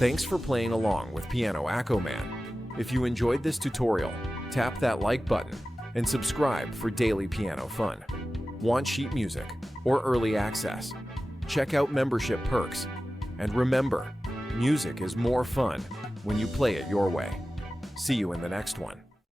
Thanks for playing along with Piano AccoMan. If you enjoyed this tutorial, tap that like button and subscribe for daily piano fun. Want sheet music or early access? Check out membership perks. And remember, music is more fun when you play it your way. See you in the next one.